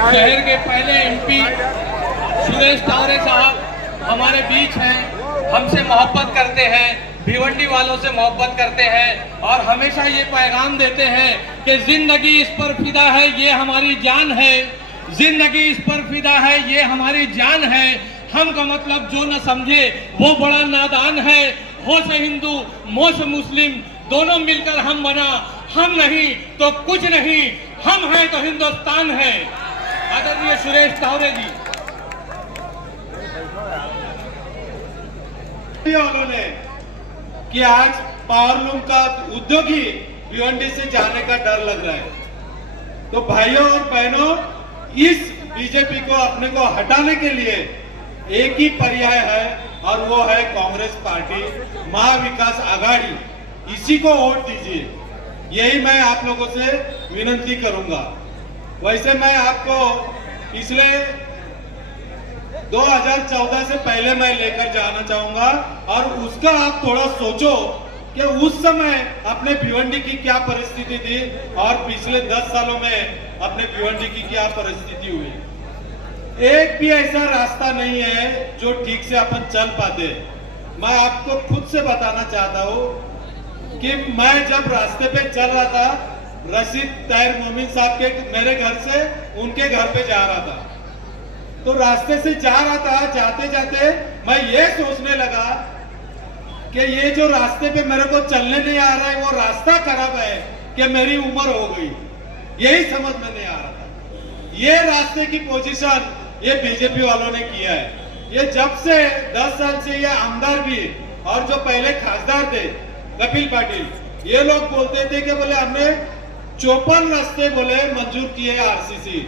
शहर के पहले एमपी सुरेश टावरे साहब हमारे बीच हैं, हमसे मोहब्बत करते हैं, भिवंडी वालों से मोहब्बत करते हैं और हमेशा ये पैगाम देते हैं कि जिंदगी इस पर फिदा है, ये हमारी जान है। जिंदगी इस पर फिदा है, ये हमारी जान है। हम का मतलब जो न समझे वो बड़ा नादान है। हो से हिंदू मो से मुस्लिम दोनों मिलकर हम बना, हम नहीं तो कुछ नहीं, हम हैं तो हिंदुस्तान है। आदरणीय सुरेश टावरे जी वालों ने कि आज पावरलूम का उद्योग ही भिवंडी से जाने का डर लग रहा है। तो भाइयों और बहनों, इस बीजेपी को अपने को हटाने के लिए एक ही पर्याय है और वो है कांग्रेस पार्टी, महाविकास आघाड़ी। इसी को वोट दीजिए, यही मैं आप लोगों से विनती करूंगा। वैसे मैं आपको पिछले 2014 से पहले मैं लेकर जाना चाहूंगा और उसका आप थोड़ा सोचो कि उस समय अपने भिवंडी की क्या परिस्थिति थी और पिछले 10 सालों में अपने भिवंडी की क्या परिस्थिति हुई। एक भी ऐसा रास्ता नहीं है जो ठीक से अपन चल पाते। मैं आपको खुद से बताना चाहता हूं कि मैं जब रास्ते पे चल रहा था, रशीद ताहिर मोमिन साहब के मेरे घर से उनके घर पे जा रहा था, तो रास्ते से जा रहा था, जाते जाते मैं ये सोचने लगा कि ये जो रास्ते पे मेरे को चलने नहीं आ रहा है वो रास्ता खराब है कि मेरी उम्र हो गई, यही समझ में नहीं आ रहा था। ये रास्ते की पोजीशन ये बीजेपी वालों ने किया है। ये जब से 10 साल से ये आमदार भी और जो पहले खासदार थे कपिल पाटिल, ये लोग बोलते थे कि बोले हमने 54 रास्ते बोले मंजूर किए आरसीसी,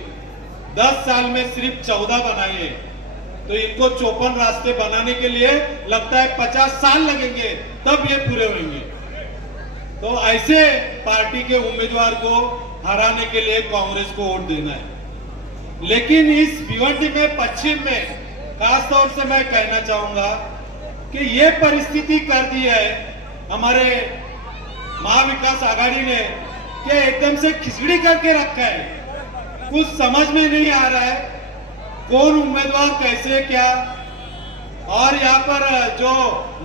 10 साल में सिर्फ 14 बनाए हैं। तो इनको 54 रास्ते बनाने के लिए लगता है 50 साल लगेंगे, तब ये पूरे होंगे। तो ऐसे पार्टी के उम्मीदवार को हराने के लिए कांग्रेस को वोट देना है। लेकिन इस भिवंडी में पश्चिम में खासतौर से मैं कहना चाहूंगा कि ये परिस्थिति कर दी है हमारे महाविकास आघाड़ी ने कि एकदम से खिचड़ी करके रखा है। कुछ समझ में नहीं आ रहा है कौन उम्मीदवार कैसे क्या। और यहाँ पर जो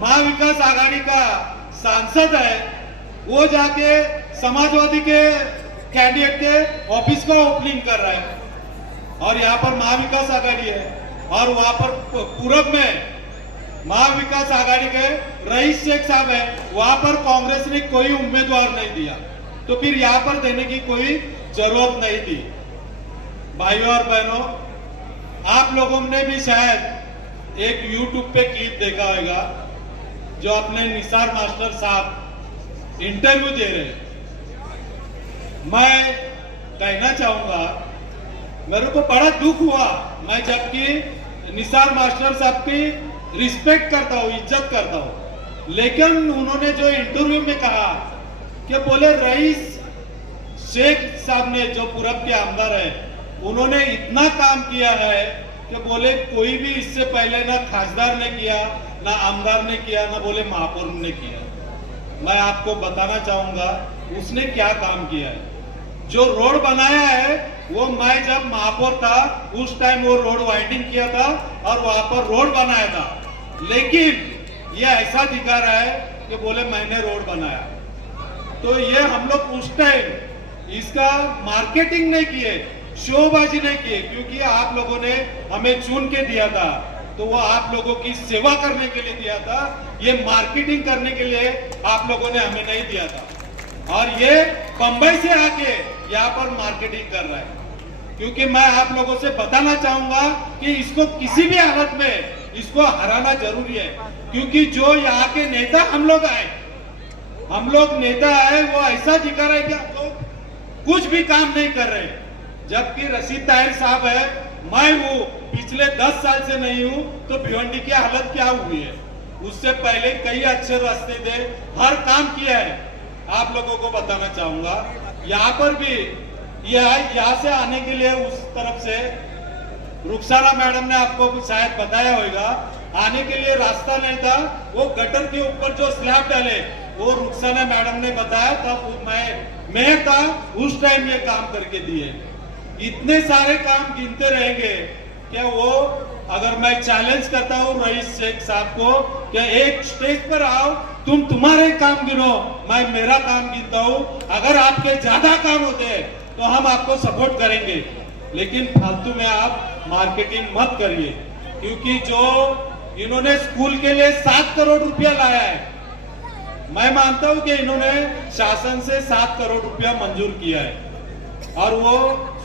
महाविकास आघाड़ी का सांसद है वो जाके समाजवादी के कैंडिडेट के ऑफिस का ओपनिंग कर रहा है और यहाँ पर महाविकास आघाड़ी है। और वहां पर पूरब में महाविकास आघाड़ी के रईस शेख साहब है, वहां पर कांग्रेस ने कोई उम्मीदवार नहीं दिया, तो फिर यहाँ पर देने की कोई जरूरत नहीं थी। भाइयों और बहनों, आप लोगों ने भी शायद एक YouTube पे क्लिप देखा होगा जो अपने निसार मास्टर साहब इंटरव्यू दे रहे हैं। मैं कहना चाहूंगा मेरे को बड़ा दुख हुआ, मैं जबकि निसार मास्टर साहब की रिस्पेक्ट करता हूँ, इज्जत करता हूँ, लेकिन उन्होंने जो इंटरव्यू में कहा कि बोले रईस शेख साहब ने जो पूरब के आमदार है उन्होंने इतना काम किया है कि बोले कोई भी इससे पहले ना खासदार ने किया, ना आमदार ने किया, ना बोले महापौर ने किया। मैं आपको बताना चाहूंगा उसने क्या काम किया है। जो रोड बनाया है वो मैं जब महापौर था उस टाइम वो रोड वाइडनिंग किया था और वहां पर रोड बनाया था। लेकिन ये ऐसा दिखा रहा है कि बोले मैंने रोड बनाया। तो ये हम लोग उस टाइम इसका मार्केटिंग नहीं किए, शोबाजी नहीं किए, क्योंकि आप लोगों ने हमें चुन के दिया था, तो वो आप लोगों की सेवा करने के लिए दिया था। ये मार्केटिंग करने के लिए आप लोगों ने हमें नहीं दिया था। और ये बंबई से आके यहाँ पर मार्केटिंग कर रहा है। क्योंकि मैं आप लोगों से बताना चाहूंगा कि इसको किसी भी हालत में इसको हराना जरूरी है, क्योंकि जो यहाँ के नेता हम लोग नेता आए वो ऐसा दिखा रहे कि आप लोग कुछ भी काम नहीं कर रहे। जबकि रशीद ताहिर साहब है, मैं हूँ, पिछले 10 साल से नहीं हूँ, तो भिवंडी की हालत क्या हुई है। उससे पहले कई अच्छे रास्ते थे, हर काम किया है। आप लोगों को बताना चाहूंगा यहाँ पर भी यहाँ से आने के लिए उस तरफ से रुखसाना मैडम ने आपको शायद बताया होगा, आने के लिए रास्ता नहीं था। वो गटर के ऊपर जो स्लैब डाले वो रुखसाना मैडम ने बताया, तब मैं था उस टाइम ये काम करके दिए। इतने सारे काम गिनते रहेंगे क्या वो। अगर मैं चैलेंज करता हूँ रईस शेख साहब को कि एक स्टेज पर आओ, तुम तुम्हारे काम गिनो, मैं मेरा काम गिनता हूँ, अगर आपके ज्यादा काम होते हैं तो हम आपको सपोर्ट करेंगे, लेकिन फालतू में आप मार्केटिंग मत करिए। क्योंकि जो इन्होंने स्कूल के लिए 7 करोड़ रुपया लाया है, मैं मानता हूं कि इन्होंने शासन से 7 करोड़ रुपया मंजूर किया है और वो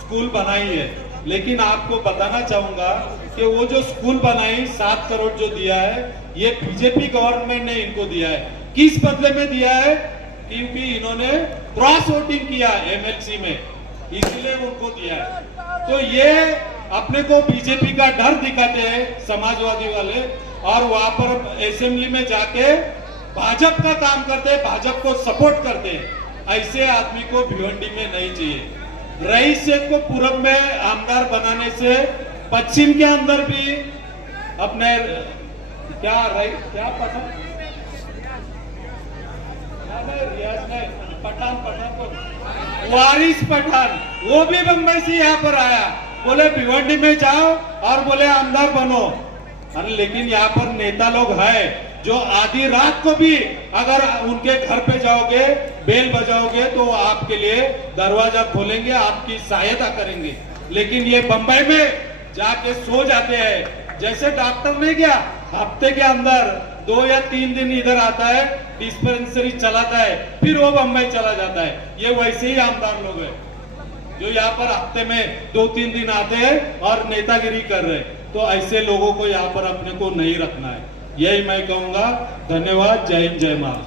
स्कूल बनाई है। लेकिन आपको बताना चाहूंगा कि वो जो स्कूल बनाई 7 करोड़ जो दिया है, ये बीजेपी गवर्नमेंट ने इनको दिया है। किस बदले में दिया है? क्योंकि इन्होंने क्रॉस वोटिंग किया एमएलसी में, इसलिए उनको दिया है। तो ये अपने को बीजेपी का डर दिखाते हैं समाजवादी वाले, और वहां पर असेंबली में जाके भाजपा का काम करते हैं, भाजपा को सपोर्ट करते हैं। ऐसे आदमी को भिवंडी में नहीं चाहिए। रईस शेख को पूरब में आमदार बनाने से पश्चिम के अंदर भी अपने क्या पसंद वारिस पठान, वो भी बम्बई से यहाँ पर आया, बोले भिवंडी में जाओ और बोले आमदार बनो। अरे लेकिन यहाँ पर नेता लोग हैं जो आधी रात को भी अगर उनके घर पे जाओगे, बेल बजाओगे, तो वो आपके लिए दरवाजा खोलेंगे, आपकी सहायता करेंगे। लेकिन ये बंबई में जाके सो जाते हैं। जैसे डॉक्टर नहीं गया, हफ्ते के अंदर 2 या 3 दिन इधर आता है, डिस्पेंसरी चलाता है, फिर वो बंबई चला जाता है। ये वैसे ही आमदार लोग हैं जो यहाँ पर हफ्ते में 2-3 दिन आते हैं और नेतागिरी कर रहे हैं। तो ऐसे लोगों को यहाँ पर अपने को नहीं रखना है, यही मैं कहूंगा। धन्यवाद। जय हिंद, जय महाराष्ट्र।